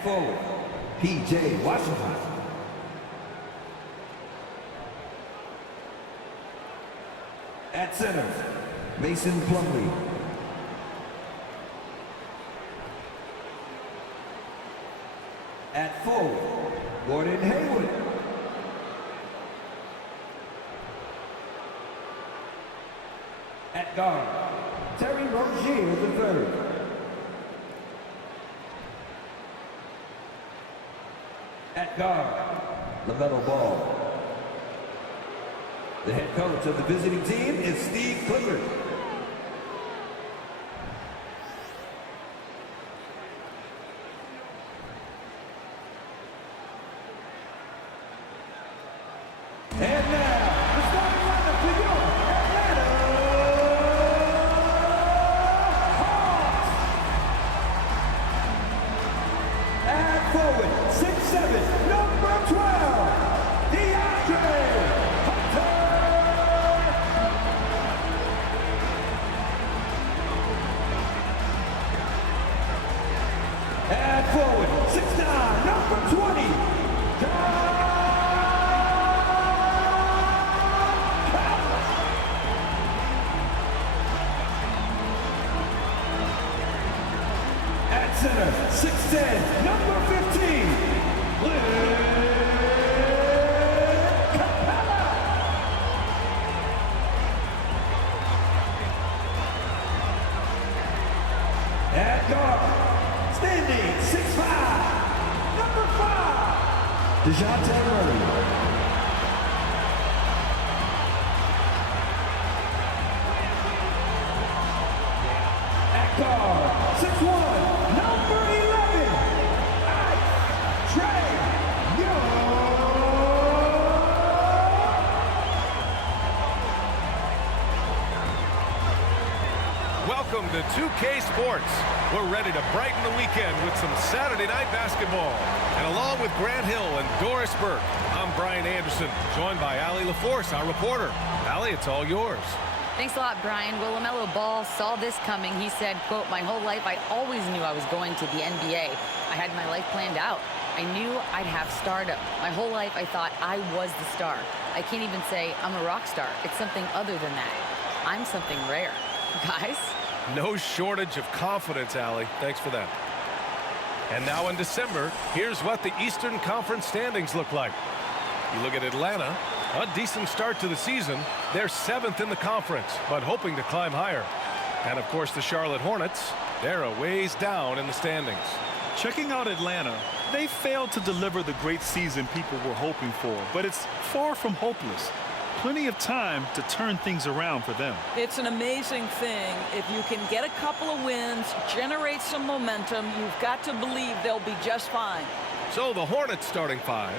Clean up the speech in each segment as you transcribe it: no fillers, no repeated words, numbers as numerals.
At forward, P.J. Washington. At center, Mason Plumlee. At forward, Gordon Hayward. At guard, Terry Rozier III. At guard, LaMelo Ball. The head coach of the visiting team is Steve Clifford. And now, the starting lineup for your Atlanta Hawks. At forward, 6'7", number 12, DeAndre Hunter. At forward, 6'9", number 20, center, 6'10", number 15, Capella. At guard, standing 6'5", number 5, DeJounte Murray. At guard, 6'1", number 11, Trey Young. Welcome to 2K Sports. We're ready to brighten the weekend with some Saturday night basketball. And along with Grant Hill and Doris Burke, I'm Brian Anderson, joined by Allie LaForce, our reporter. Allie, it's all yours. Thanks a lot, Brian. Well, LaMelo Ball saw this coming. He said, quote, "My whole life I always knew I was going to the NBA. I had my life planned out. I knew I'd have stardom. My whole life I thought I was the star. I can't even say I'm a rock star. It's something other than that. I'm something rare." Guys? No shortage of confidence, Allie. Thanks for that. And now in December, here's what the Eastern Conference standings look like. You look at Atlanta, a decent start to the season. They're 7th in the conference, but hoping to climb higher. And of course, the Charlotte Hornets, they're a ways down in the standings. Checking out Atlanta, they failed to deliver the great season people were hoping for, but it's far from hopeless. Plenty of time to turn things around for them. It's an amazing thing. If you can get a couple of wins, generate some momentum, you've got to believe they'll be just fine. So the Hornets starting 5.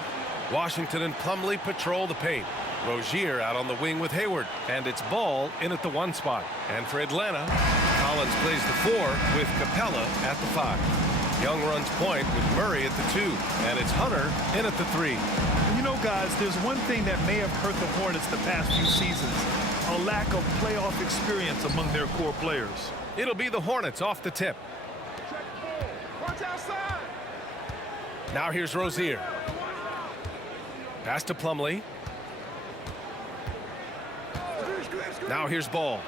Washington and Plumlee patrol the paint. Rozier out on the wing with Hayward, and it's Ball in at the 1 spot. And for Atlanta, Collins plays the 4 with Capella at the 5. Young runs point with Murray at the 2, and it's Hunter in at the 3. You know, guys, there's one thing that may have hurt the Hornets the past few seasons: a lack of playoff experience among their core players. It'll be the Hornets off the tip. Watch outside. Now here's Rozier. Pass to Plumlee. Now here's Ball.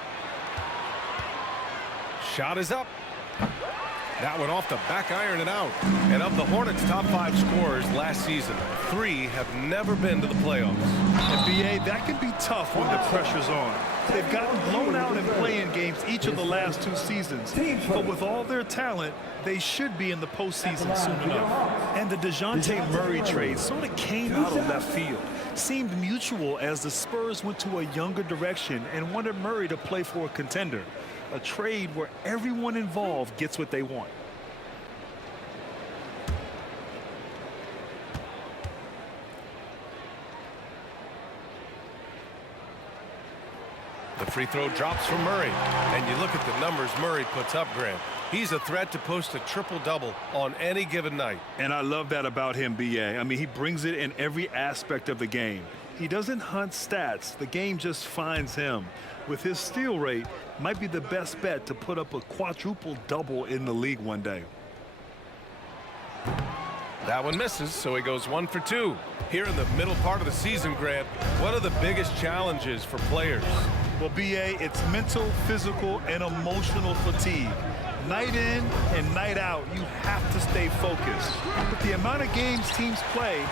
Shot is up. That one off the back iron and out. And of the Hornets' top 5 scorers last season, 3 have never been to the playoffs. NBA, that can be tough when the pressure's on. They've gotten blown out in play-in games each of the last 2 seasons. But with all their talent, they should be in the postseason soon enough. And the DeJounte Murray trade sort of came out of left field. Seemed mutual as the Spurs went to a younger direction and wanted Murray to play for a contender. A trade where everyone involved gets what they want. The free throw drops from Murray. And you look at the numbers Murray puts up, Grant. He's a threat to post a triple-double on any given night. And I love that about him, B.A. I mean, he brings it in every aspect of the game. He doesn't hunt stats. The game just finds him. With his steal rate, might be the best bet to put up a quadruple-double in the league one day. That one misses, so he goes 1 for 2. Here in the middle part of the season, Grant, what are the biggest challenges for players? Well, B.A., it's mental, physical, and emotional fatigue. Night in and night out, you have to stay focused. But the amount of games teams play,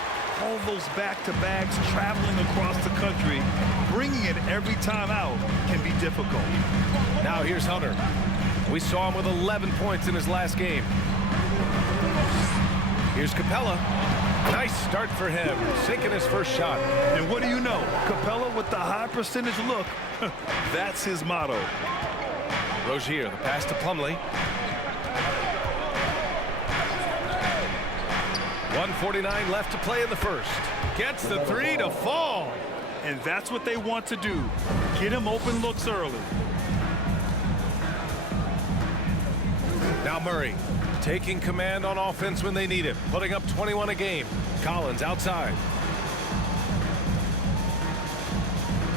all those back-to-backs, traveling across the country, bringing it every time out can be difficult. Now here's Hunter. We saw him with 11 points in his last game. Here's Capella. Nice start for him, sinking his first shot. And what do you know? Capella with the high percentage look, that's his motto. Rozier, the pass to Plumlee. 1:49 left to play in the first. Gets the three to fall. And that's what they want to do. Get him open looks early. Now Murray, taking command on offense when they need it, putting up 21 a game. Collins outside.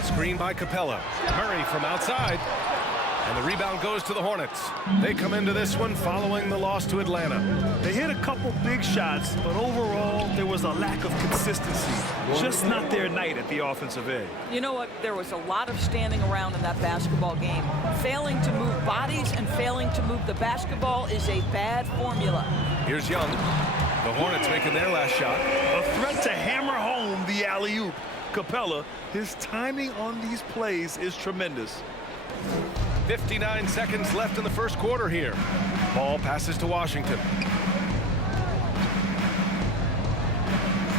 Screen by Capella. Murray from outside. And the rebound goes to the Hornets. They come into this one following the loss to Atlanta. They hit a couple big shots, but overall, there was a lack of consistency. Just not their night at the offensive end. You know what? There was a lot of standing around in that basketball game. Failing to move bodies and failing to move the basketball is a bad formula. Here's Young. The Hornets making their last shot. A threat to hammer home the alley-oop. Capella, his timing on these plays is tremendous. 59 seconds left in the first quarter here. Ball passes to Washington.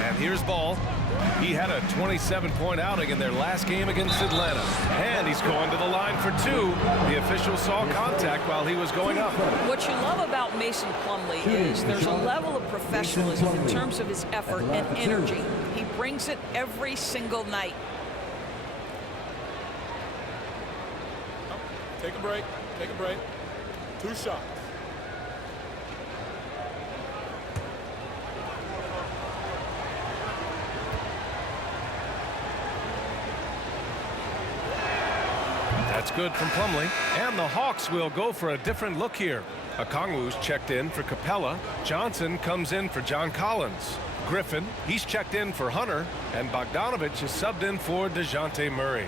And here's Ball. He had a 27-point outing in their last game against Atlanta. And he's going to the line for 2. The official saw contact while he was going up. What you love about Mason Plumlee is there's a level of professionalism in terms of his effort and energy. He brings it every single night. Take a break. Take a break. 2 shots. That's good from Plumlee. And the Hawks will go for a different look here. Okongwu's checked in for Capella. Johnson comes in for John Collins. Griffin, he's checked in for Hunter. And Bogdanovich is subbed in for DeJounte Murray.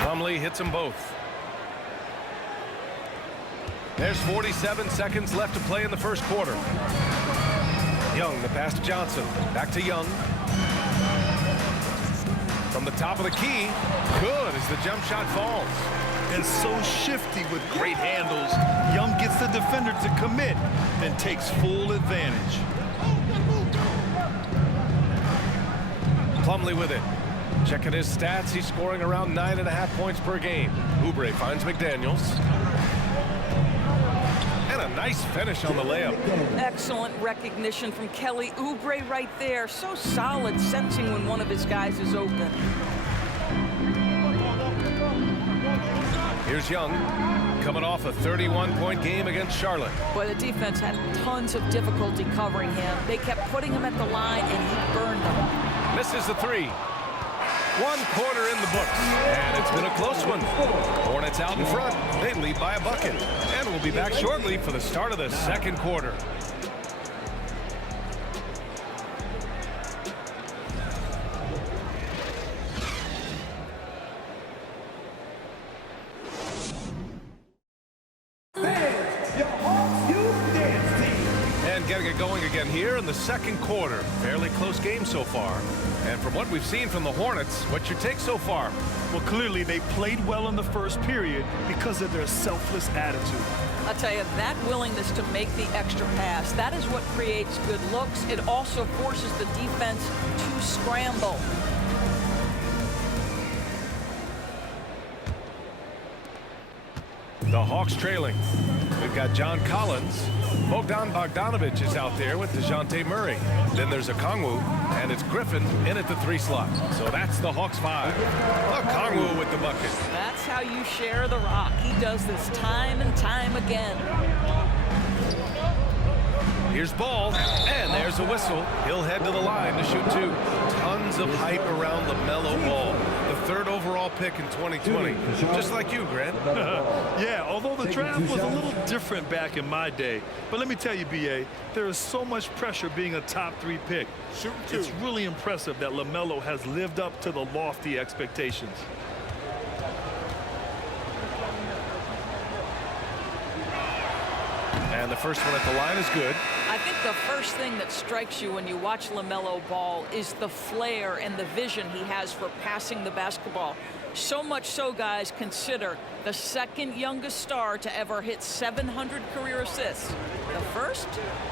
Plumlee hits them both. There's 47 seconds left to play in the first quarter. Young, the pass to Johnson. Back to Young. From the top of the key. Good as the jump shot falls. And so shifty with great handles. Young gets the defender to commit and takes full advantage. Plumlee with it. Checking his stats, he's scoring around 9.5 points per game. Oubre finds McDaniels. And a nice finish on the layup. Excellent recognition from Kelly Oubre right there. So solid, sensing when one of his guys is open. Here's Young, coming off a 31-point game against Charlotte. Boy, the defense had tons of difficulty covering him. They kept putting him at the line, and he burned them. Misses the three. 1 quarter in the books, and it's been a close one. Hornets out in front. They lead by a bucket. And we'll be back shortly for the start of the second quarter. And getting it going again here in the second quarter. Fairly close game so far. And from what we've seen from the Hornets, what's your take so far? Well, clearly they played well in the first period because of their selfless attitude. I'll tell you, that willingness to make the extra pass, that is what creates good looks. It also forces the defense to scramble. The Hawks trailing. We've got John Collins. Bogdanovich is out there with DeJounte Murray. Then there's Okongwu, and it's Griffin in at the 3 slot. So that's the Hawks 5. Okongwu with the bucket. That's how you share the rock. He does this time and time again. Here's ball, and there's a whistle. He'll head to the line to shoot two. Tons of hype around LaMelo Ball, the 3rd overall pick in 2020. Just like you, Grant. Yeah, although the draft was a little different back in my day. But let me tell you, B.A., there is so much pressure being a top 3 pick. It's really impressive that LaMelo has lived up to the lofty expectations. And the first one at the line is good. I think the first thing that strikes you when you watch LaMelo Ball is the flair and the vision he has for passing the basketball. So much so, guys, consider the 2nd youngest star to ever hit 700 career assists. The first,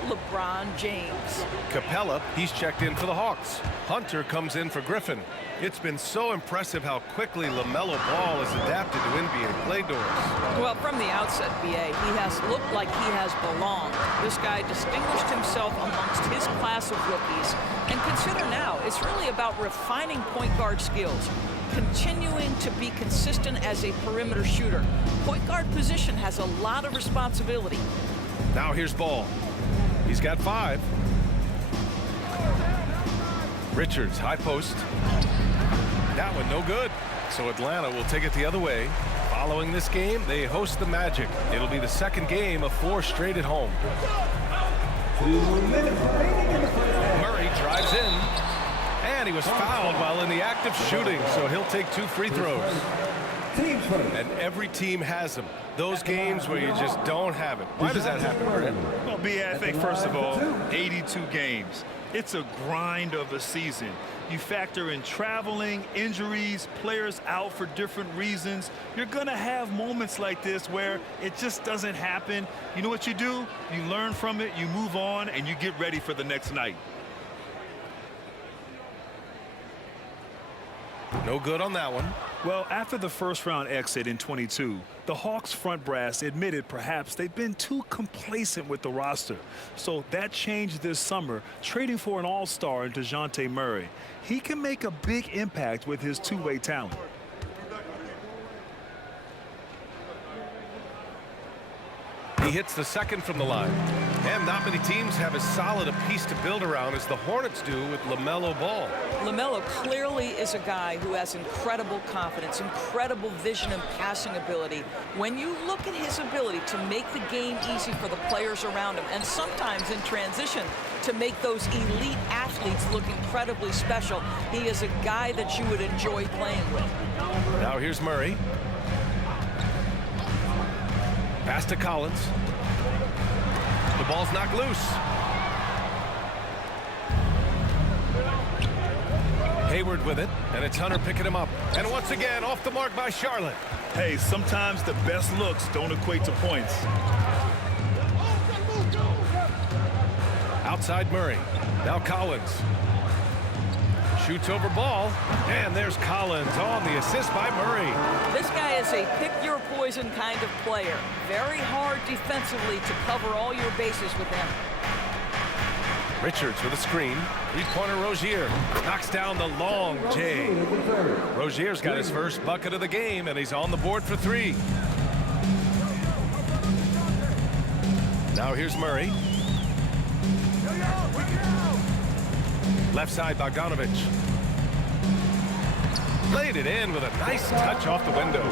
LeBron James. Capella, he's checked in for the Hawks. Hunter comes in for Griffin. It's been so impressive how quickly LaMelo Ball has adapted to NBA play doors. Well, from the outset, B.A., he has looked like he has belonged. This guy distinguished himself amongst his class of rookies. And consider now, it's really about refining point guard skills, continuing to be consistent as a perimeter shooter. Point guard position has a lot of responsibility. Now here's Ball. He's got 5. Richards, high post. That one no good. So Atlanta will take it the other way. Following this game, they host the Magic. It'll be the 2nd game of 4 straight at home. Murray drives in. And he was fouled while in the act of shooting, so he'll take 2 free throws. And every team has them. Those games where you just don't have it. Why does that happen, Grant? Well, B.A., I think, first of all, 82 games. It's a grind of a season. You factor in traveling, injuries, players out for different reasons. You're going to have moments like this where it just doesn't happen. You know what you do? You learn from it, you move on, and you get ready for the next night. No good on that one. Well, after the first-round exit in 22, the Hawks front brass admitted perhaps they've been too complacent with the roster. So that changed this summer, trading for an all-star in DeJounte Murray. He can make a big impact with his two-way talent. He hits the 2nd from the line. And not many teams have as solid a piece to build around as the Hornets do with LaMelo Ball. LaMelo clearly is a guy who has incredible confidence, incredible vision and passing ability. When you look at his ability to make the game easy for the players around him, and sometimes in transition to make those elite athletes look incredibly special, he is a guy that you would enjoy playing with. Now here's Murray. Pass to Collins. The ball's knocked loose. Hayward with it, and it's Hunter picking him up. And once again, off the mark by Charlotte. Hey, sometimes the best looks don't equate to points. Outside Murray. Now Collins. Shoots over Ball, and there's Collins on the assist by Murray. This guy is a pick-your-poison kind of player. Very hard defensively to cover all your bases with him. Richards with a screen. Three-pointer Rozier knocks down the long J. Rozier's got his first bucket of the game, and he's on the board for 3. Now here's Murray. Left side, Bogdanovich. Laid it in with a nice touch off the window.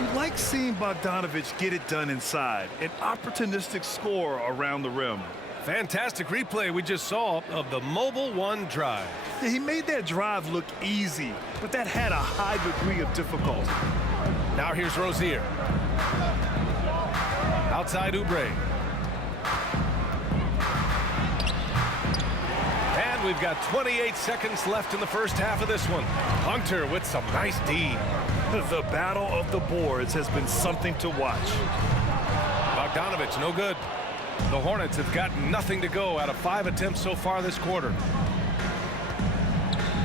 You like seeing Bogdanovich get it done inside. An opportunistic score around the rim. Fantastic replay we just saw of the Mobile One drive. Yeah, he made that drive look easy, but that had a high degree of difficulty. Now here's Rozier. Outside Oubre. And we've got 28 seconds left in the first half of this one. Hunter with some nice D. The battle of the boards has been something to watch. Bogdanovich, no good. The Hornets have got nothing to go out of 5 attempts so far this quarter.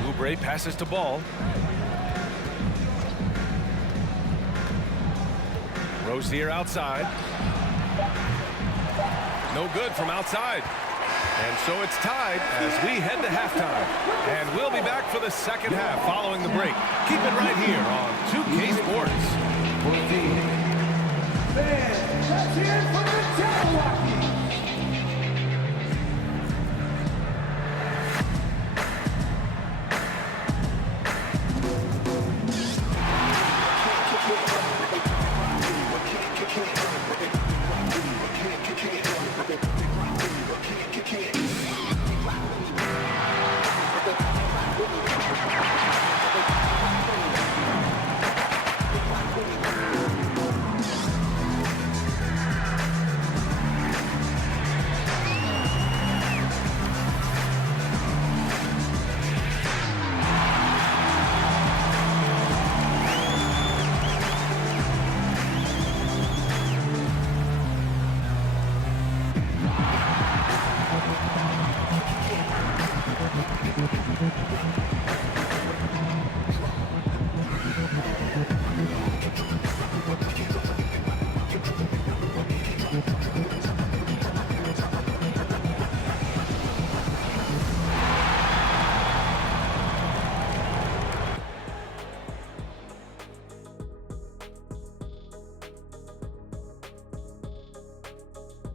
Oubre passes to Ball. Rozier outside. No good from outside. And so it's tied as we head to halftime. And we'll be back for the second half following the break. Keep it right here on 2K Sports. Let's hear it for the Jabberwockies.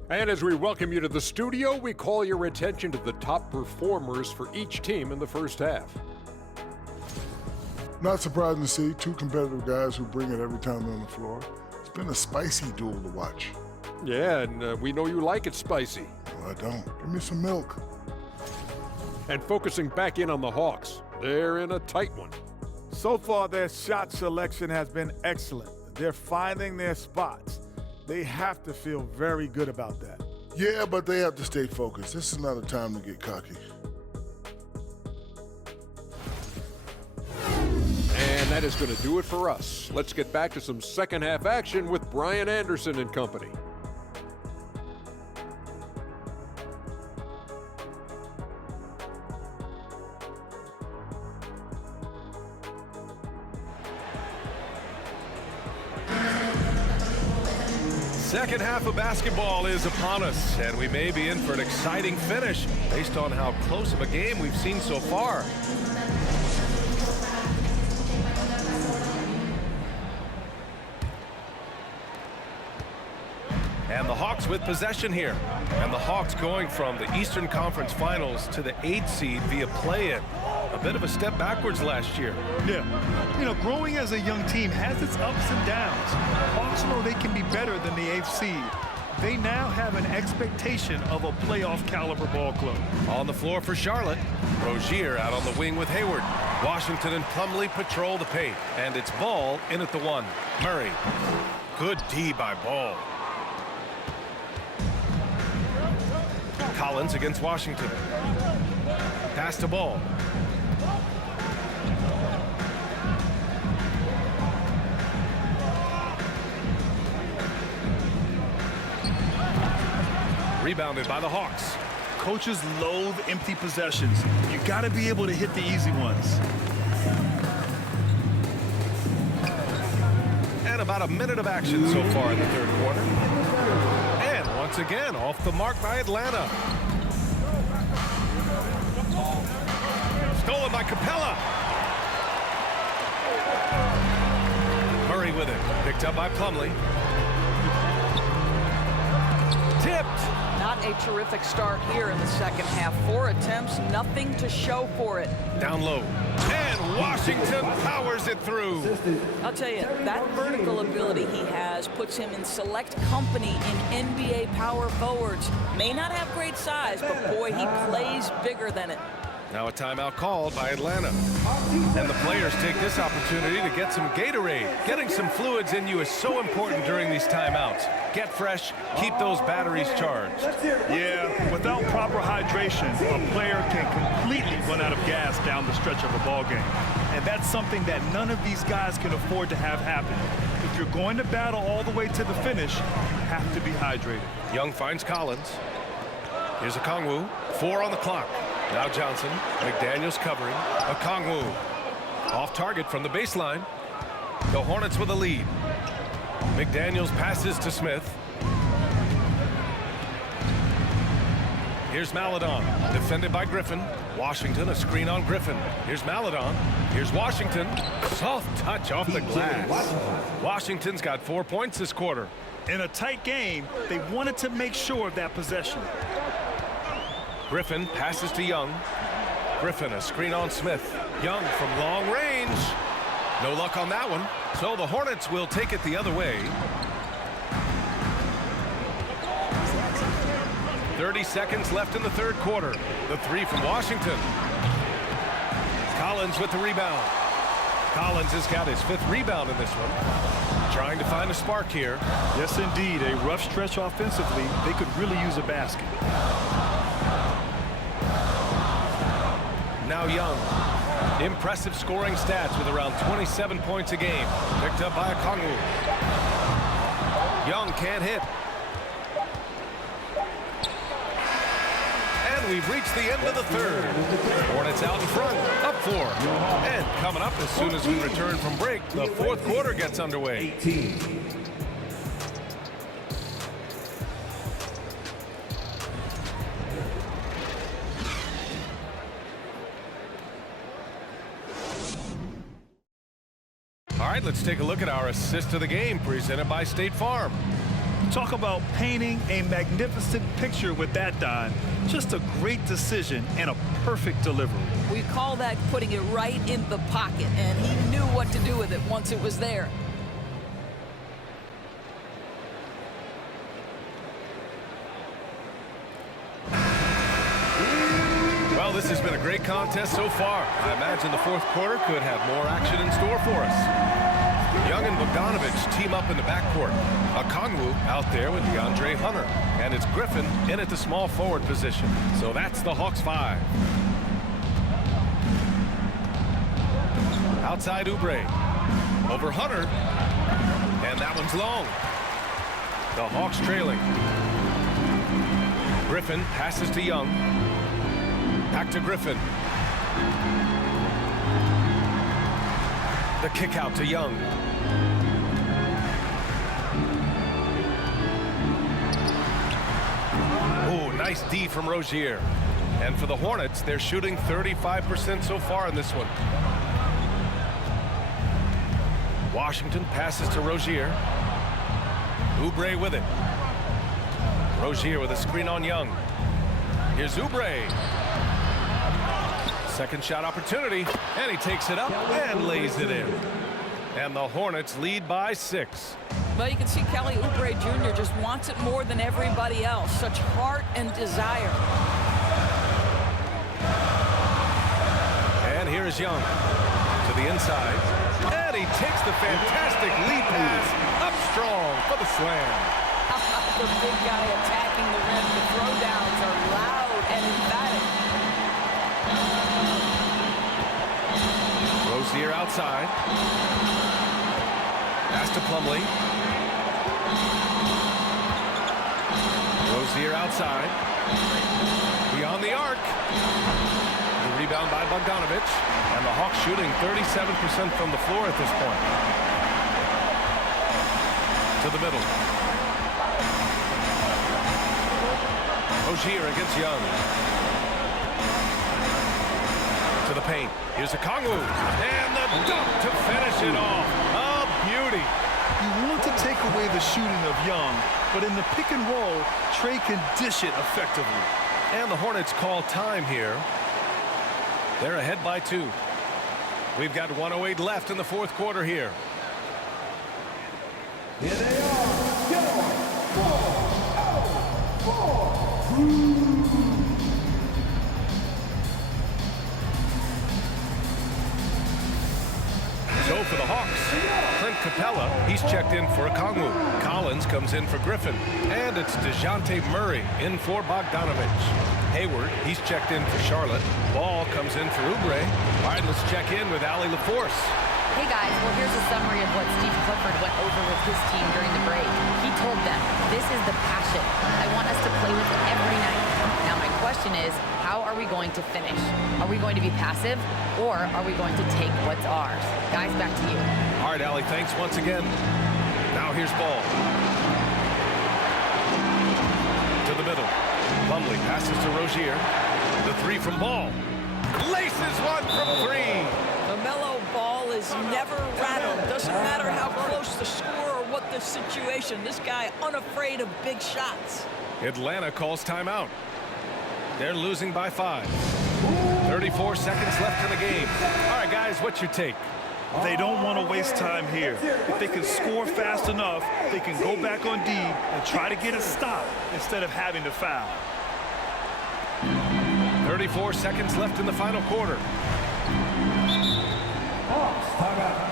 And as we welcome you to the studio, we call your attention to the top performers for each team in the first half. Not surprising to see two competitive guys who bring it every time they're on the floor. It's been a spicy duel to watch. Yeah, and we know you like it spicy. No, I don't. Give me some milk. And focusing back in on the Hawks, they're in a tight one. So far, their shot selection has been excellent. They're finding their spots. They have to feel very good about that. Yeah, but they have to stay focused. This is not a time to get cocky. And that is going to do it for us. Let's get back to some second half action with Brian Anderson and company. Second half of basketball is upon us, and we may be in for an exciting finish based on how close of a game we've seen so far. And the Hawks with possession here. And the Hawks going from the Eastern Conference Finals to the 8th seed via play-in. A bit of a step backwards last year. Yeah. You know, growing as a young team has its ups and downs. Hawks know they can be better than the 8th seed. They now have an expectation of a playoff caliber ball club. On the floor for Charlotte. Rozier out on the wing with Hayward. Washington and Plumlee patrol the paint. And it's Ball in at the 1. Murray. Good D by Ball. Collins against Washington. Pass to Ball. Rebounded by the Hawks. Coaches loathe empty possessions. You got to be able to hit the easy ones. And about a minute of action so far in the third quarter. And once again, off the mark by Atlanta. Stolen by Capella. Murray with it. Picked up by Plumlee. Tipped. Not a terrific start here in the second half. 4 attempts, nothing to show for it. Down low. And Washington powers it through. I'll tell you, that vertical ability he has puts him in select company in NBA power forwards. May not have great size, but boy, he plays bigger than it. Now a timeout called by Atlanta. And the players take this opportunity to get some Gatorade. Getting some fluids in you is so important during these timeouts. Get fresh, keep those batteries charged. Yeah, without proper hydration, a player can completely run out of gas down the stretch of a ball game. And that's something that none of these guys can afford to have happen. If you're going to battle all the way to the finish, you have to be hydrated. Young finds Collins. Here's Okongwu. 4 on the clock. Now Johnson. McDaniels covering. Okongwu. Off target from the baseline. The Hornets with a lead. McDaniels passes to Smith. Here's Maledon. Defended by Griffin. Washington, a screen on Griffin. Here's Maledon. Here's Washington. Soft touch off the glass. Washington's got 4 points this quarter. In a tight game, they wanted to make sure of that possession. Griffin passes to Young. Griffin, a screen on Smith. Young from long range. No luck on that one. So the Hornets will take it the other way. 30 seconds left in the third quarter. The 3 from Washington. Collins with the rebound. Collins has got his 5th rebound in this one. Trying to find a spark here. Yes, indeed. A rough stretch offensively. They could really use a basket. Now Young. Impressive scoring stats with around 27 points a game. Picked up by Okongwu. Young can't hit. And And we've reached the end of the third. Hornets out in front, up 4. And coming up as soon as we return from break, the fourth quarter gets underway. 18. All right, let's take a look at our assist of the game presented by State Farm. Talk about painting a magnificent picture with that, Don. Just a great decision and a perfect delivery. We call that putting it right in the pocket, and he knew what to do with it once it was there. Well, this has been a great contest so far. I imagine the fourth quarter could have more action in store for us. Young and Bogdanovich team up in the backcourt. Okongwu out there with DeAndre Hunter. And it's Griffin in at the small forward position. So that's the Hawks 5. Outside Oubre. Over Hunter. And that one's long. The Hawks trailing. Griffin passes to Young. Back to Griffin. The kick out to Young. Oh, nice D from Rozier. And for the Hornets, they're shooting 35% so far in this one. Washington passes to Rozier. Oubre with it. Rozier with a screen on Young. Here's Oubre. Second shot opportunity, and he takes it up and lays it in. And the Hornets lead by 6. Well, you can see Kelly Oubre Jr. just wants it more than everybody else. Such heart and desire. And here is Young to the inside. And he takes the fantastic lead pass up strong for the slam. The big guy attacking the rim. The throwdowns are loud and emphatic. Rozier outside. Pass to Plumlee. Rozier outside. Beyond the arc. The rebound by Bogdanovich. And the Hawks shooting 37% from the floor at this point. To the middle. Rozier against Young. To the paint. Here's Okongwu. And the dunk to finish it off. A beauty. You want to take away the shooting of Young, but in the pick and roll, Trey can dish it effectively. And the Hornets call time here. They're ahead by 2. We've got 1:08 left in the fourth quarter here. Here they are. Go. 4-0-4. So for the Hawks, Clint Capella, he's checked in for Okongwu. Collins comes in for Griffin. And it's DeJounte Murray in for Bogdanovich. Hayward, he's checked in for Charlotte. Ball comes in for Oubre. All right, let's check in with Allie LaForce. Hey guys, well here's a summary of what Steve Clifford went over with his team during the break. He told them, this is the passion. I want us to play with it every night. Now my question is, how are we going to finish? Are we going to be passive, or are we going to take what's ours? Guys, back to you. All right, Allie, thanks once again. Now here's Ball. To the middle. Plumlee passes to Rozier. The 3 from Ball. Laces one from 3. LaMelo Ball is never rattled. Doesn't matter how close the score or what the situation. This guy unafraid of big shots. Atlanta calls timeout. They're losing by 5. 34 seconds left in the game. All right, guys, what's your take? They don't want to waste time here. If they can score fast enough, they can go back on D and try to get a stop instead of having to foul. 34 seconds left in the final quarter. Hawks, timeout.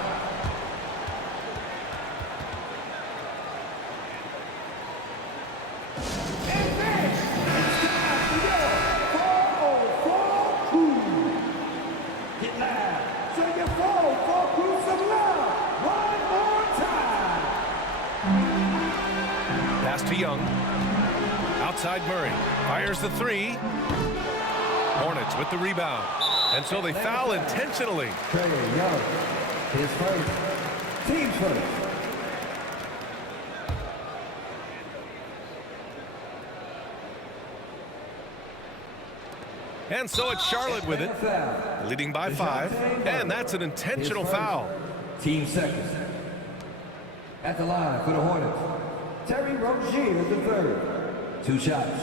Pass to Young. Outside Murray. Fires the 3. Hornets with the rebound. And so they foul intentionally. Trey Young, his first. Team first. And so it's Charlotte with it, leading by 5. And that's an intentional foul. Team second. At the line for the Hornets, Terry Rozier the third. 2 shots.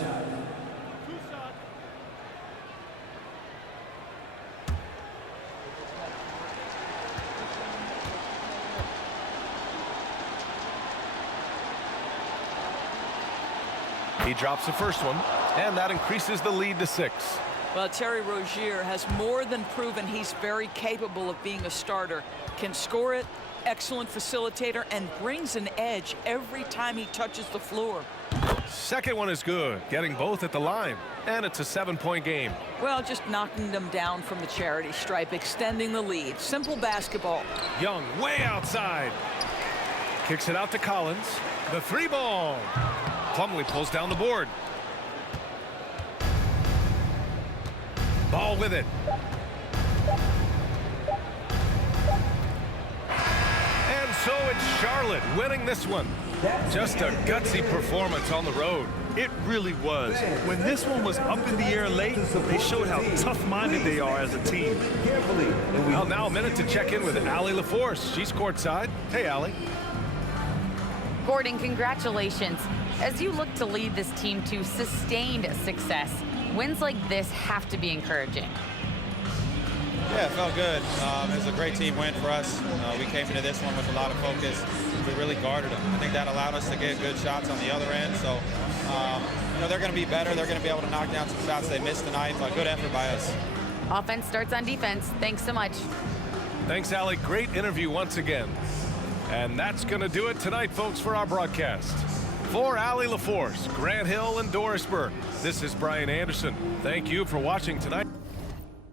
He drops the first one, and that increases the lead to 6. Well, Terry Rozier has more than proven he's very capable of being a starter. Can score it, excellent facilitator, and brings an edge every time he touches the floor. Second one is good, getting both at the line. And it's a 7-point game. Well, just knocking them down from the charity stripe, extending the lead. Simple basketball. Young way outside. Kicks it out to Collins. The 3-ball. Plumlee pulls down the board. Ball with it. And so it's Charlotte winning this one. Just a gutsy performance on the road. It really was. When this one was up in the air late, they showed how tough-minded they are as a team. Well, now a minute to check in with Allie LaForce. She's courtside. Hey, Allie. Gordon, congratulations. As you look to lead this team to sustained success, wins like this have to be encouraging. Yeah, it felt good. It was a great team win for us. We came into this one with a lot of focus. We really guarded them. I think that allowed us to get good shots on the other end. So, they're going to be better. They're going to be able to knock down some shots they missed tonight. But good effort by us. Offense starts on defense. Thanks so much. Thanks, Allie. Great interview once again. And that's going to do it tonight, folks, for our broadcast. For Allie LaForce, Grant Hill, and Doris Burke, this is Brian Anderson. Thank you for watching tonight.